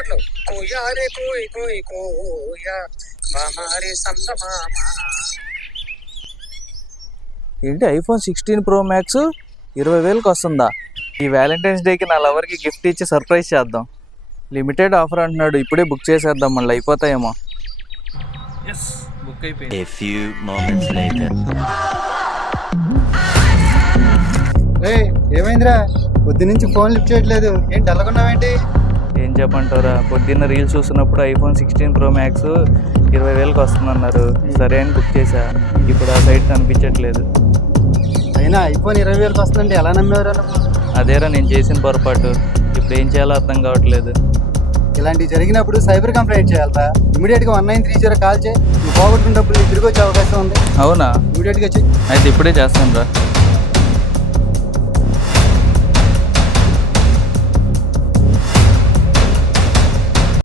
చప్పట్లు కోయా రే కోయ్ కోయ్ కోయా. మామారే సందమామ ఏంటి ఐఫోన్ సిక్స్టీన్ ప్రో మ్యాక్స్ ఇరవై వేలకు వస్తుందా? ఈ వ్యాలంటైన్స్ డేకి నా లవర్కి గిఫ్ట్ ఇచ్చి సర్ప్రైజ్ చేద్దాం. లిమిటెడ్ ఆఫర్ అంటున్నాడు ఇప్పుడే బుక్ చేసేద్దాం మళ్ళీ అయిపోతాయేమో. ఎస్ బుక్ అయిపోయింది. A few moments later. రే ఏమైందిరా? పొద్దు నుంచి ఫోన్ లిఫ్ట్ చేయట్లేదు. ఏంటి అల్లకున్నావేంటి ఏం చెప్పంటారా పొద్దున్న రీల్స్ చూస్తున్నప్పుడు ఐఫోన్ సిక్స్టీన్ ప్రో మ్యాక్స్ ఇరవై వేలకు వస్తుందన్నారు. సరే అని బుక్ చేశా. ఇప్పుడు ఆ సైట్ కనిపించట్లేదు. అయినా ఐఫోన్ ఇరవై వేలకు వస్తుందండి. ఎలా నమ్మేవారు అదేరా నేను చేసిన పొరపాటు. ఇప్పుడు ఏం చేయాలో అర్థం కావట్లేదు. ఇలాంటివి జరిగినప్పుడు సైబర్ కంప్లైంట్ చేయాలరా? ఇమీడియట్గా one nine three zero call చేయి. నువ్వు పోగొట్టుకున్న డబ్బులు నీకు తిరిగి వచ్చే అవకాశం ఉంది. అవునా? ఇమీడియట్గా చెయ్యి అయితే ఇప్పుడే చేస్తాను రా